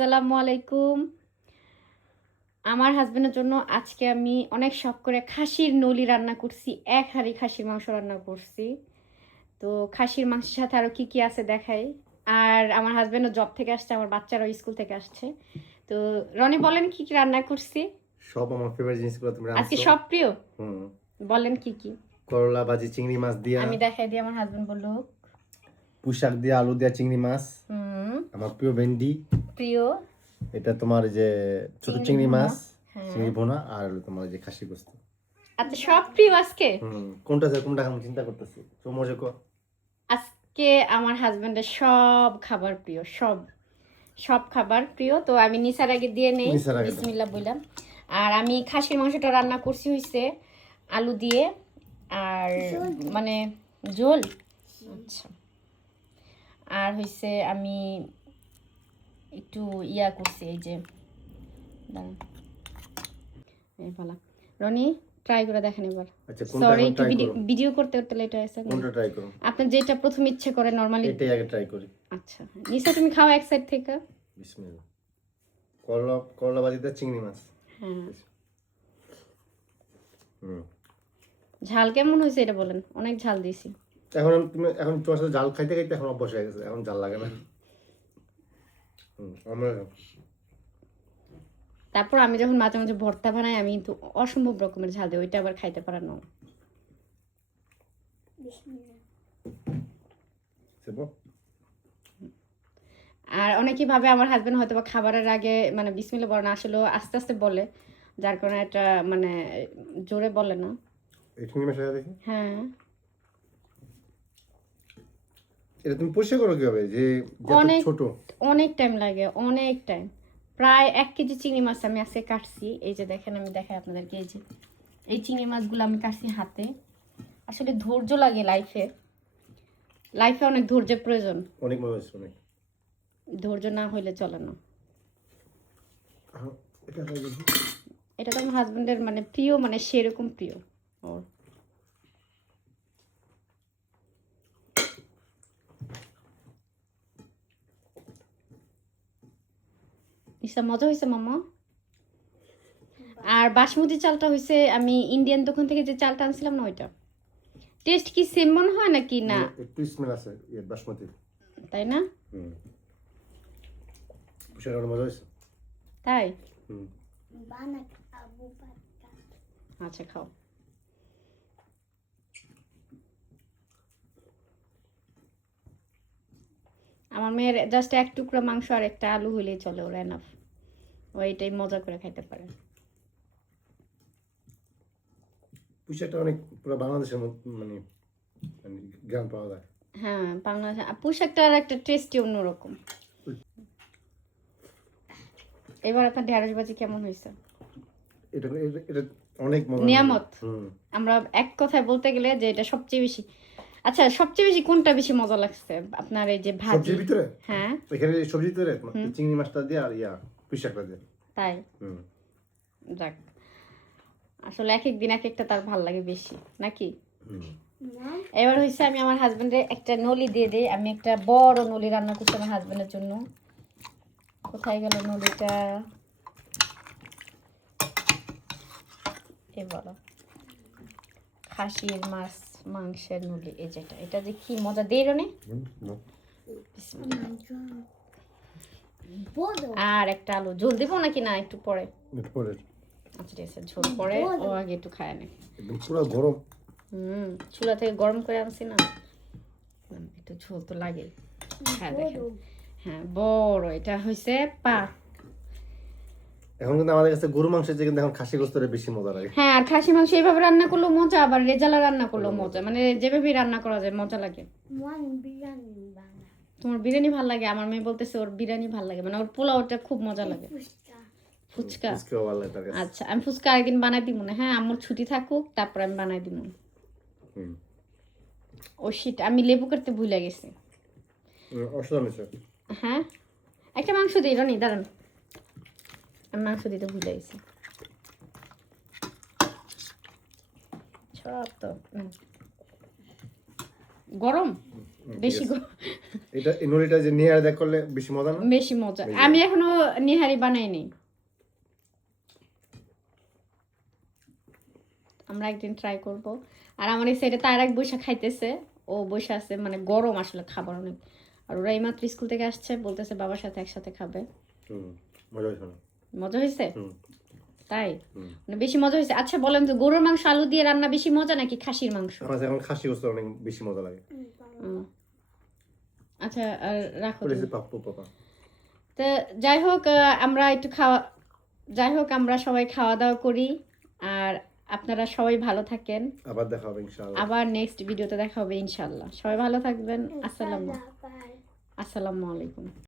আসসালামু আলাইকুম। আমার হাজবেন্ডের জন্য আজকে আমি অনেক শখ করে খাসির নলি রান্না করছি এক হাঁড়ি খাসির মাংস রান্না করছি। তো খাসির মাংসের সাথে আরও কি কি আছে দেখাই। আর আমার হাজবেন্ডও জব থেকে আসছে আমার বাচ্চারাও স্কুল থেকে আসছে। তো রনি বলেন কি কি রান্না করছি? সব আমার ফেভারিট জিনিসগুলো তুমি আজকে সব প্রিয় হুম। বলেন কি কি? করলা ভাজি চিংড়ি মাছ দিয়া। আমি দেখাই দিই আমার হাজবেন্ড বলল পুঁশাক দিয়ে আলু দিয়া চিংড়ি মাছ। হুম। আমার প্রিয় ভেন্ডি। প্রিয়? এটা তোমার যে ছোট চিংড়ি মাছ হ্যাঁ। চিংড়ি ভোনা আর তোমার যে খাসি গোস্ত আচ্ছা সব প্রিয় আজকে? হুম কোনটা আছে কোনটা আমি চিন্তা করতেছি। তো মজা কর। আজকে আমার হাজবেন্ডের সব খাবার প্রিয় সব। সব খাবার প্রিয় তো আমি নিসার আগে দিয়ে নেই। বিসমিল্লাহ বললাম। আর আমি খাসির মাংসটা রান্না করছি হইছে আলু দিয়ে। আর মানে ঝোল? আচ্ছা। আর হইছে আমি একটু ইয়া করছি এই যে রনি ট্রাই করে দেখেন এবার। আচ্ছা সরি একটু ভিডিও করতে করতে লেট হয়েছে কোনটা ট্রাই করো? আপনার যেটা প্রথম ইচ্ছে করে নর্মালি এটাই আগে ট্রাই করি। আচ্ছা। তুমি খাও এক সাইড থেকে। বিসমিল্লাহ। করলা করলা দিয়া চিংড়ি মাছ। হ্যাঁ। হুম। ঝাল কেমন হয়েছে এটা বলেন? অনেক ঝাল দিয়েছি। এখন তুমি এখন তোমার সাথে জাল খাইতে খাইতে এখন অভ্যাস হয়ে গেছে এখন জাল লাগে না। আমরা তারপর আমি যখন মাঝে মাঝে ভর্তা বানাই আমি কিন্তু অসম্ভব রকমের ঝাল দিই ওইটা আবার খাইতে পারার না সেবো। আর অনেকেই ভাবে আমার হাজবেন্ড হয়তো বা খাবারের আগে মানে বিসমিল্লা বলে না আসলে আস্তে আস্তে বলে যার কারণে এটা মানে জোরে বলে না। হ্যাঁ। এটা তুমি পরিষ্কার করো কীভাবে যে অনেক- ছোট? অনেক টাইম লাগে অনেক টাইম প্রায় এক কেজি চিংড়ি মাছ আমি আজকে কাটছি। এই যে দেখেন আমি দেখাই আপনাদেরকে এই যে এই চিংড়ি মাছগুলো আমি কাটছি হাতে। আসলে ধৈর্য লাগে লাইফে লাইফে অনেক ধৈর্যের প্রয়োজন। অনেক হচ্ছে অনেক। ধৈর্য না হইলে চলে না। এটা এটা তো আমার হাজবেন্ডের মানে প্রিয় মানে সেরকম প্রিয়। ওর ইসা মজা হয়েছে মামা? আর বাসমতি চালটা হয়েছে আমি ইন্ডিয়ান দোকান থেকে যে চালটা আনছিলাম না ওইটা। টেস্ট কি সেম মনে হয় নাকি না? একটু স্মেল আছে ইয়ে বাসমতি। তাই না? হুম। কারণে মজা হয়েছে তাই? হুম। আচ্ছা খাও। আমার জাস্ট এক টুকরো মাংস আর একটা আলু হলেই চলে ওর এনাফ ও এটাই মজা করে খাইতে পারে। পুষারটা অনেক পুরো বাংলাদেশের মানে মানে জ্ঞান পাওয়া যায়। হ্যাঁ বাংলাদেশ একটা টেস্টই অন্যরকম। এবার আপনার ঢেঁড়স বাজি কেমন হয়েছে? এটা- এটা অনেক নিয়ামত। আমরা এক কথায় বলতে গেলে যে এটা সবচেয়ে বেশি আচ্ছা সবচেয়ে বেশি কোনটা বেশি মজা লাগছে? আপনার এই যে ভাজি। সবজির ভিতরে? হ্যাঁ। এখানে সবজির ভিতরে? চিংড়ি মাছটা দিয়ে আর ইয়া পুষাকটা দিয়ে। তাই? হুম। যাক। আসলে এক এক দিন এক একটা তার ভালো লাগে বেশি নাকি? এবার হয়েছে আমি আমার হাজবেন্ডের একটা নলি দিয়ে দিই। আমি একটা বড় নলি রান্না করছি আমার হাজবেন্ডের জন্য। কোথায় গেল নলিটা? এ বলো। খাসির মাছ। মাংসের নুলি এই যেটা। এটা যে কি মজা দিয়ে নে? হুম, হুম। আর একটা আলু। ঝোল দেবো নাকি না একটু পরে? একটু পরে। আচ্ছা ঠিক আছে ঝোল পরে। ও আগে একটু খায় নেয় একদম পুরো গরম। হুম চুলা থেকে গরম করে আনছি না। একটু ঝোল তো লাগে। হ্যাঁ দেখেন। হ্যাঁ বড়। এটা হয়েছে পা এখন কিন্তু আমাদের কাছে গরু মাংসের কিন্তু এখন খাসি গোস্তটা বেশি মজা লাগে। হ্যাঁ আর খাসি মাংস এইভাবে রান্না করলেও মজা আবার রেজালা রান্না করলেও মজা। মানে যেভাবে রান্না করা যায় মজা লাগে। তোমার বিরিয়ানি ভালো লাগে? আমার মেয়ে বলতেছে ওর বিরিয়ানি ভালো লাগে। মানে ওর পোলাওটা খুব মজা লাগে। ফুচকা। আচ্ছা আমি ফুচকা একদিন বানাই দিব না। হ্যাঁ আমার ছুটি থাকুক তারপর আমি বানাই দিব। হুম। ও শীত আমি লেবু কাটতে ভুলে গেছি। হ্যাঁ? একটা মাংস দিই রনি দাঁড়ান। মাংস দিতে ভুলে গেছি সব তো হুম। গরম? বেশি এটা নলিটা যে নিয়ে আর দেখ করলে বেশি মজা না? বেশি মজা। আমি এখনও নিহারি বানাইনি। আমরা একদিন ট্রাই করব। আর আমার এই সাইডে তার এক বৈশা খাইতেছে। ও বসে আছে মানে গরম আসলে খাবার অনেক। আর ওরা এইমাত্র স্কুল থেকে আসছে বলতেছে বাবার সাথে একসাথে খাবে। হুম মজা মজা হয়েছে? তাই? মানে বেশি মজা হয়েছে? আচ্ছা বলেন তো গরুর মাংস আলু দিয়ে রান্না বেশি মজা নাকি খাসির মাংস? আমার এখন খাসি গোস্ত অনেক বেশি মজা লাগে। আচ্ছা আর রাখো তো যাই হোক আমরা একটু খাওয়া যাই হোক আমরা সবাই খাওয়া দাওয়া করি। আর আপনারা সবাই ভালো থাকেন। আবার দেখা হবে ইনশাআল্লাহ। আবার নেক্সট ভিডিওতে দেখা হবে ইনশাল্লাহ সবাই ভালো থাকবেন। আসসালামু আসসালামু আলাইকুম।